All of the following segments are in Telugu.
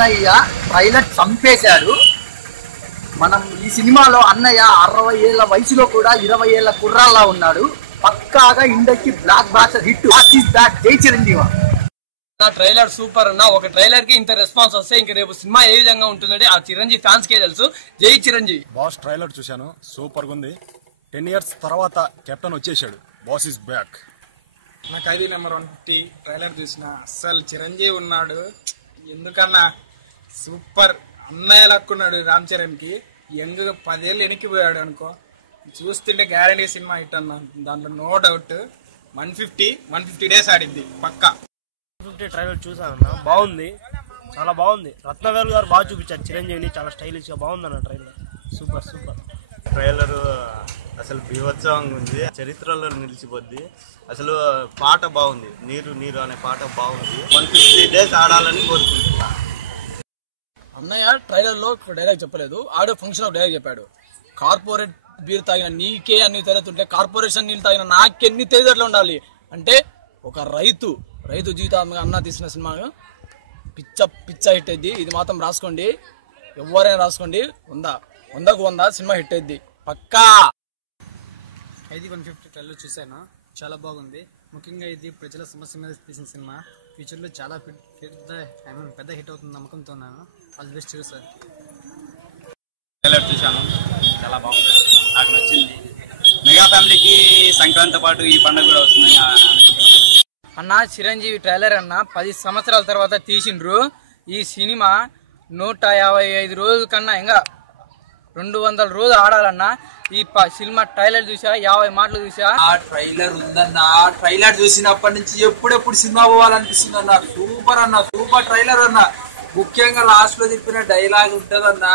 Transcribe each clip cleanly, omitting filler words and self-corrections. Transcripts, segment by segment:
అన్నయ్య ట్రైలర్ చంపేశాడు. మనం ఈ సినిమాలో అన్నయ్య 60 ఏళ్ల వయసులో కూడా 20 ఏళ్ల కుర్రాల్లా ఉన్నాడు. పక్కాగా industry blockbuster hit. What is that? జై చిరంజీవి. ట్రైలర్ సూపర్ అన్న. ఒక ట్రైలర్ కి ఇంత రెస్పాన్స్ వస్తే ఇంక రేపు సినిమా ఏ విధంగా ఉంటుందంటే ఆ చిరంజీవి ఫ్యాన్స్ కే తెలుసు. జై చిరంజీవి. బాస్ ట్రైలర్ చూశాను, సూపర్ గా ఉంది. 10 years తర్వాత కెప్టెన్ వచ్చేసాడు. Boss is back. నాకు ఖైదీ నెంబర్ 150 ట్రైలర్ చూసిన అస్సలు చిరంజీవి ఉన్నాడు. ఎందుకన్నా సూపర్ అన్నయ్య లక్కున్నాడు. రామ్ చరణ్ కి యంగ్ 10 ఏళ్ళు వెనక్కిపోయాడు అనుకో. చూస్తుంటే గ్యారంటీ సినిమా హిట్ అన్న, దాంట్లో నో డౌట్. 150 days ఆడింది పక్కా. 150 ట్రైలర్ చూసానన్నా, బాగుంది, చాలా బాగుంది. రత్నవేలు గారు బాగా చూపించారు చిరంజీవిని, చాలా స్టైలిష్ గా బాగుందన్న ట్రైలర్. సూపర్ సూపర్ ట్రైలర్ అసలు బీభత్సంగా ఉంది, చరిత్రలో నిలిచిపోద్ది. అసలు పాట బాగుంది, నీరు నీరు అనే పాట బాగుంది. 150 days ఆడాలని కోరుకుంటున్నా. అన్నయ్య ట్రైలర్ లో డైలాగ్ చెప్పలేదు, ఆడియో ఫంక్షన్ లో డైలాగ్ చెప్పాడు. కార్పొరేట్ బీర్ తాగిన నీకే అన్ని తెరతుంటే కార్పొరేషన్ నీళ్ళు తాగిన నాకెన్ని తెలియదట్లు ఉండాలి అంటే ఒక రైతు జీవితం అన్న తీసిన సినిమా పిచ్చ హిట్ అయింది. ఇది మాత్రం రాసుకోండి, ఎవరైనా రాసుకోండి. 100కు 100 సినిమా హిట్ అయింది పక్కా. ఖైదీ 150 ట్రైలర్ చూశాను, చాలా బాగుంది. ముఖ్యంగా ఇది ప్రజల సమస్య మీద తీసిన సినిమా. ఫ్యూచర్లో చాలా పెద్ద హిట్ అవుతుంది నమ్మకంతో ఉన్నాను. All the best sir. Trailer చూశాను, చాలా బాగుంది, నాకు నచ్చింది. మెగా ఫ్యామిలీకి సంక్రాంతి పాటు ఈ పండుగ కూడా వస్తుంది అన్న. చిరంజీవి ట్రైలర్ అన్న 10 సంవత్సరాల తర్వాత తీసిండ్రు. ఈ సినిమా 155 రోజుల కన్నా ఇంకా 200 రోజులు ఆడాలన్నా. ఈ సినిమా ట్రైలర్ చూసా, 50 మాటలు చూసా. ఆ ట్రైలర్ ఉందన్నా, ట్రైలర్ చూసినప్పటి నుంచి ఎప్పుడెప్పుడు సినిమా పోవాలనిపిస్తుంది అన్న. సూపర్ అన్న, సూపర్ ట్రైలర్ అన్న. ముఖ్యంగా లాస్ట్ లో చెప్పిన డైలాగ్ ఉంటదన్నా,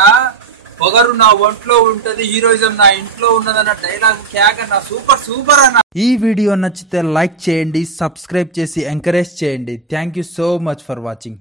పొగరు నా ఒంట్లో ఉంటది, హీరోయిజం నా ఇంట్లో ఉన్నదన్న డైలాగ్ క్యాక్ అన్న. సూపర్ అన్న. ఈ వీడియో నచ్చితే లైక్ చేయండి, సబ్స్క్రైబ్ చేసి ఎంకరేజ్ చేయండి. Thank you so much for watching.